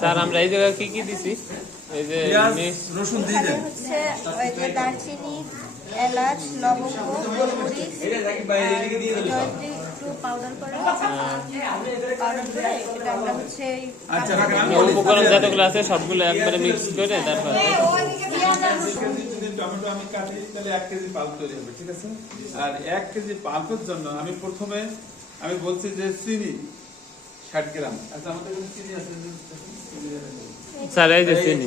Sir আমরা এই জায়গায় কি কি দিছি? এই যে রসুন দিয়ে দেন। হচ্ছে ওই যে দারচিনি, এলাচ, লবঙ্গ, গোলমরিচ, একটু পাউডার করে এটা আমরা হচ্ছে আচ্ছা উপকরণ যতগুলো আছে সবগুলো একবারে মিক্স করে তারপর টমেটো আমি কাটি তাহলে 1 কেজি পাল্প তৈরি হবে, ঠিক আছে? আর 1 কেজি পাল্পের জন্য আমি প্রথমে বলছি যে চিনি 60 গ্রাম। আচ্ছা আমাদের কাছে চিনি আছে, স্যার এই যে চিনি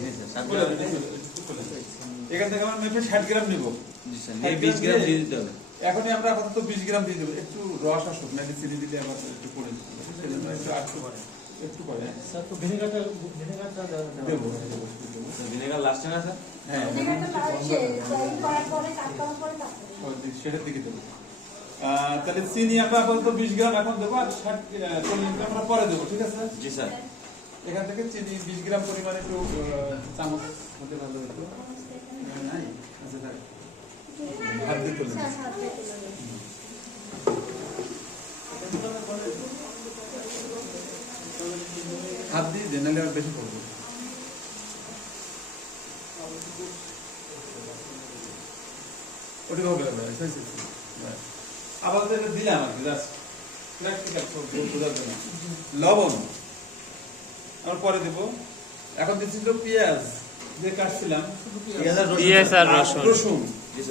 এখান থেকে আমরা মেপে 60 গ্রাম নিব। জি স্যার, এই 20 গ্রাম দিয়ে দিতে হবে। এখনই আমরা আপাতত 20 গ্রাম দিয়ে দেব। একটু রস আসুক, নাকি চিনি দিলে আবার একটু পড়ে যাবে, সেজন্য একটু পরে স্যার তো ভিনেগারটা দেবো। ভিনেগার লাস্টে না স্যার? হ্যাঁ সেটার দিকে দেবো। তাহলে চিনি আমরা আপাতত 20 গ্রাম এখন দেবো, আর 40 গ্রাম আমরা পরে দেবো, ঠিক আছে? জি স্যার। এখান থেকে চিনি 20 গ্রাম পরিমাণে একটু চামচ হতে ভালো হতো। নাই আচ্ছা থাক, হাত দিয়ে তুলে হাত দিয়ে দেন, নাহলে আর বেশি পড়বে। ওটা হবে আবার দিলাম আর কি, জাস্ট প্র্যাকটিক্যাল বোঝার জন্য। লবণ আমরা পরে দেব। এখন দিচ্ছি পেঁয়াজ যে কাটছিলাম, পেঁয়াজ আর রসুন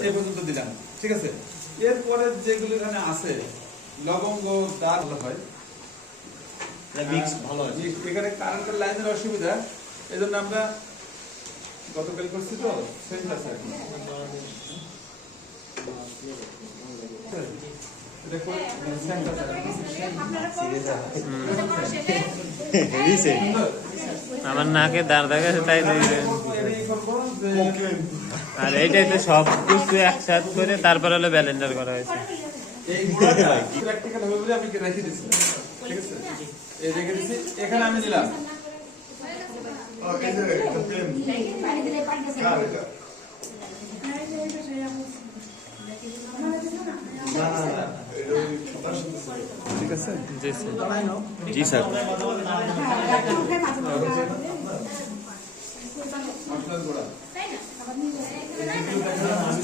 এই পর্যন্ত দিলাম, ঠিক আছে? এরপরে যেগুলো এখানে আছে লবঙ্গ, ডাল হয় মিক্স ভালো হয়। এখানে কারেন্টের লাইনের অসুবিধা, এই জন্য আমরা গতকাল করছি তো সেম আছে। আমার নাকে দাঁড় দেখাচ্ছে তাই আর এইটাই তো সব কিছু একসাথে করে তারপর হলো ব্যালেন্ডার করা হয়েছে। এখানে আমি নিলাম ঠিক আছে? জি স্যার।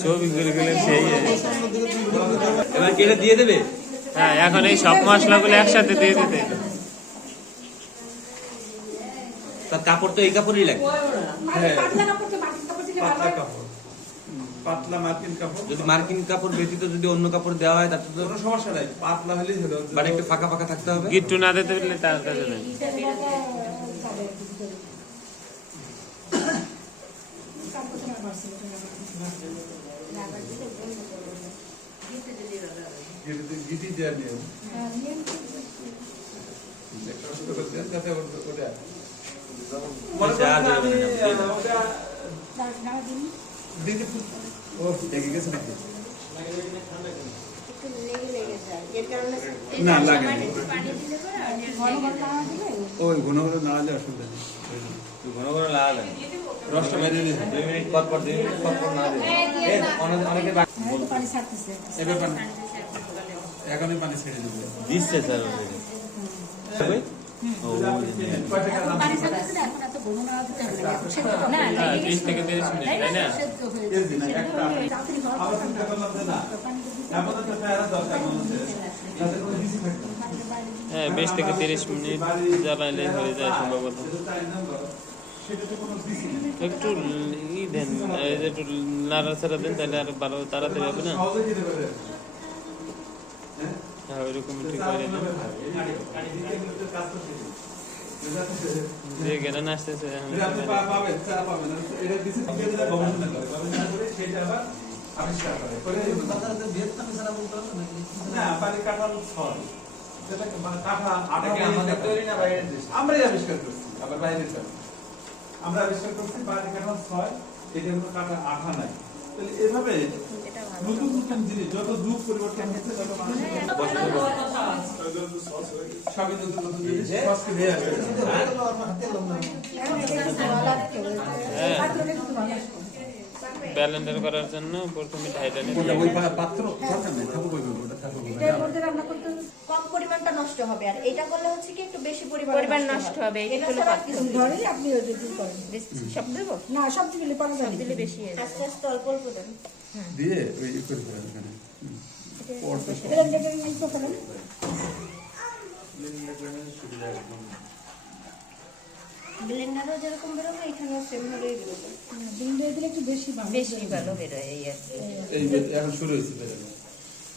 ছবি করে গেলে সেই এবার কেটে দিয়ে দেবে। হ্যাঁ এখন এই সব মশলাগুলো একসাথে দিয়ে দিতে। তার কাপড় তো এই কাপড়ই লাগে। পাতলা মার্কিন কাপড়, যদি মার্কিন কাপড় ব্যতীত যদি অন্য কাপড় দেওয়া হয় তাতে তো কোনো সমস্যা নাই, পাতলা হলেই হলো। বাট একটু ফাঁকা ফাঁকা থাকতে হবে। গিট্টু না দিতে পারলে তার কাছে নেই। গিটি দেওয়া নিয়ে না লাগে ওই ঘন ঘন না হলে অসুবিধা নেই, ঘন ঘন লাগালে রসটা বেরিয়ে দিতে 2 মিনিট পর পর 2 মিনিট পর পর না দেবে। অনেকে এবার পানি, এখনই পানি ছেড়ে দেবো। দিচ্ছে স্যার। হ্যাঁ 20 থেকে 30 মিনিট জ্বালাইলে হয়ে যায় সম্ভবত। একটু ই দেন, একটু নাড়াচাড়া দেন, তাহলে আর ভালো তাড়াতাড়ি হবে না। হ্যাঁ ওইরকম একটু করে দেন। যে গেলেন আসতেছে আমরাই আবিষ্কার করছি, আবার বাইরে আমরা আবিষ্কার করছি বাড়ি কাঠাল 6, এটা কোনো কাটা আঠা নাই। তাহলে এভাবে নতুন নতুন জিনিস যত যুগ পরিবর্তন হচ্ছে তত সবই নতুন নতুন জিনিস সবকে নিয়ে আসবে। ব্যালেন্ডার করার জন্য প্রথমে ঢাইটা নিতে কোনটা হবে। ওই পাত্র দরকার নেই, থাকুক ওটা থাকুক ওটা। এটার মধ্যে রান্না করতে কম পরিমাণটা নষ্ট হবে, আর এটা করলে হচ্ছে কি একটু বেশি পরিমাণ নষ্ট হবে। এটা ছাড়া কিছু ধরেই আপনি ওই যে কি করেন সব দেবো, না সব দিলে পারা যাবে দিলে বেশি আস্তে আস্তে অল্প অল্প দেন। দিয়ে ওই করে ফেলেন এখানে। পরপর সব। ব্লেন্ডারে নাই তো করেন ব্লেন্ডারও যেরকম বেরোবে এখানেও সেম ভাবেই বেরোবে, ব্লেন্ডারে দিলে একটু বেশি ভালো বেশি ভালো বেরোয় এই আর কি। এই যে এখন শুরু হয়েছে বেরোনো।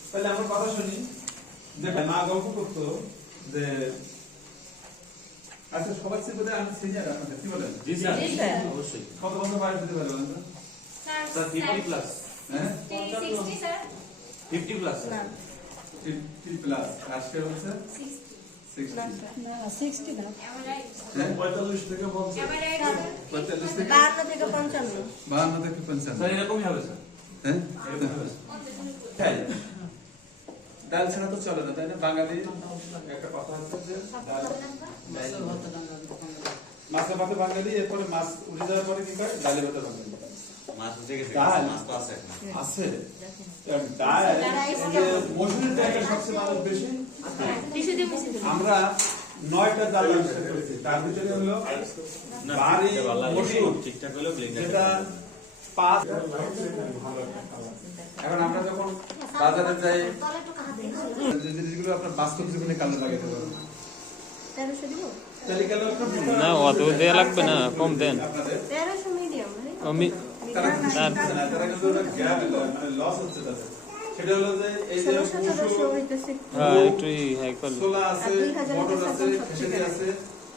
তাহলে আমার কথা শুনি যে মা গল্প করতো যে আচ্ছা সবাই সিপিতে আমি সিনিয়র আপনাদের কি বলেন? জি স্যার জি স্যার। অবশ্যই কত বছর বয়স দিতে পারবেন না? স্যার 50 প্লাস হ্যাঁ 50 প্লাস না 50 প্লাস আর সে হচ্ছে 60 না স্যার, না 60 না হ্যাঁ 45 থেকে বলছে 45 থেকে 52 থেকে 55। 52 থেকে 55 স্যার এরকমই হবে স্যার হ্যাঁ এরকমই হবে তাই ডাল ছাড়া তো চলে না তাই না বাঙালি একটা কথা হচ্ছে যে মাছের ভাতে বাঙালি এরপরে মাছ উঠে যাওয়ার পরে কি করে ডালে ভাতে বাঙালি মাছ উঠে গেছে ডাল মাছ তো আছে এখন। আছে ডাল এই যে মসুরির ডালটা সবচেয়ে মানুষ বেশি আমরা 9টা ডাল ব্যবসা করেছি তার ভিতরে হলো না, বাড়ি ঠিকঠাক ভালো লাগে। মসুর ঠিকঠাক হলেও ব্লেন্ডার যেটা 5 এখন আমরা যখন বাজারে যাই যে জিনিসগুলো আপনার বাস্তব জীবনে কাজে লাগাতে পারবেন 1300 দিব, তাহলে গেল না অত দেয়া লাগবে না, কম দেন। আপনাদের 1300 মিডিয়াম আমি তারা তার তারা কিন্তু ওটা গ্যাপ মানে লস হচ্ছে তাদের সেটা হলো যে এই যে 1600 হইতেছে। হ্যাঁ একটু হাই করলে ছোলা আছে আর 2000 মটর আছে টাকা খেসারি আছে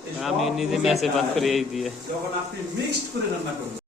এই আমি সব নিজে প্রসেস ম্যাচে পাত কাজ। করে এই দিয়ে যখন আপনি মিক্সড করে রান্না করবেন